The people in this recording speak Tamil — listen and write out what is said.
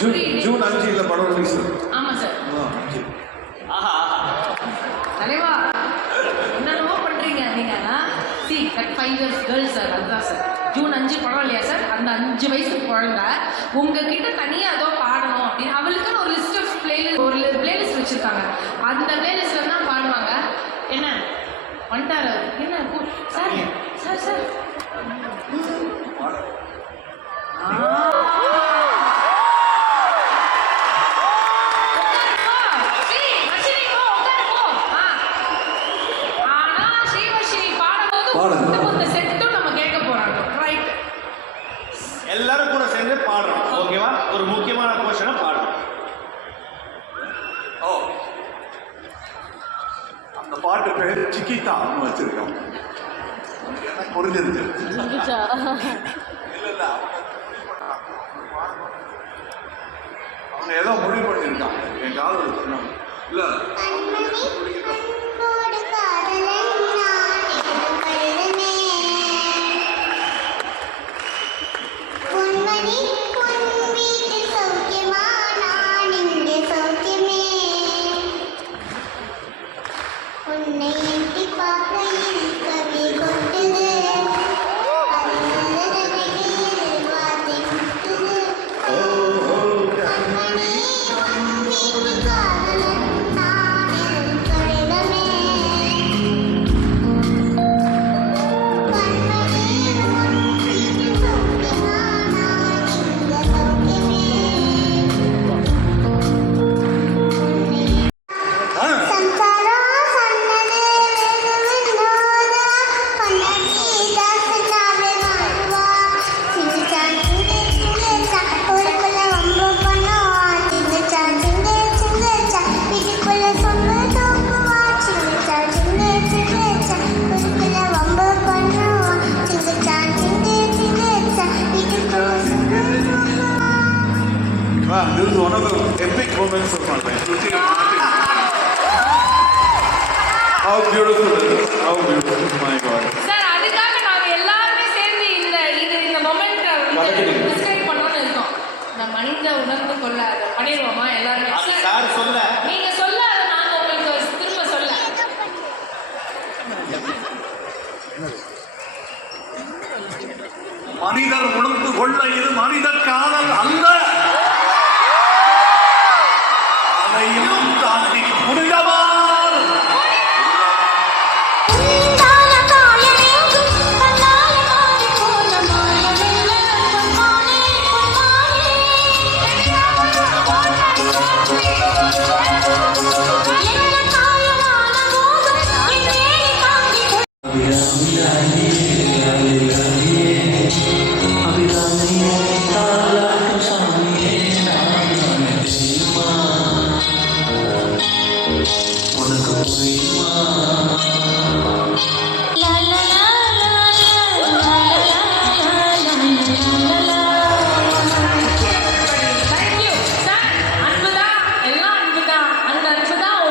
ஜூன் 5 இல்ல படம் ரிலீஸ். ஆமா சார். 5. ஆஹா தலைவா என்னென்னமோ பண்றீங்க நீங்க. See that 5 years girl sir. அதுதான் சார் ஜூன் 5 படம் இல்லையா சார்? அந்த 5 வயசு குழந்தை உங்ககிட்ட தனியா ஏதோ பாடணும் அப்படின்னு அவளுக்குன்னு ஒரு லிஸ்ட் ஆஃப் பிளேலிஸ்ட் வச்சிருக்காங்க. அந்த பிளேலிஸ்ட்ல தான் பாடுவாங்க. என்ன வந்துட்டாரு என்ன சார் சார் சார் எல்லாரும் கூட சேர்ந்து பாடுறோம். ஓகேவா? ஒரு முக்கியமான போர்ஷனை பாடுறோம். ஓ, அந்த பாட்டு பேர் சிக்கிட்டான்னு வச்சிருக்கோம். புரிஞ்சிருச்சு. இல்ல அவங்க ஏதோ முடிவு பண்ணிருக்காங்க. என் காதல் இல்ல this is one of the epic moments of my life. How beautiful it is. How beautiful. My God. Sir, அதுக்காக நாங்க எல்லாரும் சேர்ந்து இந்த மொமெண்ட் டிஸ்கிரைப் பண்ணனும்னு இருக்கோம். நான் மனித உணர்ந்து கொள்ள அதை பண்ணிடுவோமா எல்லாரும்? சார் சொல்ல நீங்க சொல்ல அதை நாங்க உங்களுக்கு திரும்ப சொல்ல. மனிதர் உணர்ந்து கொள்ள இது மனித காலம்.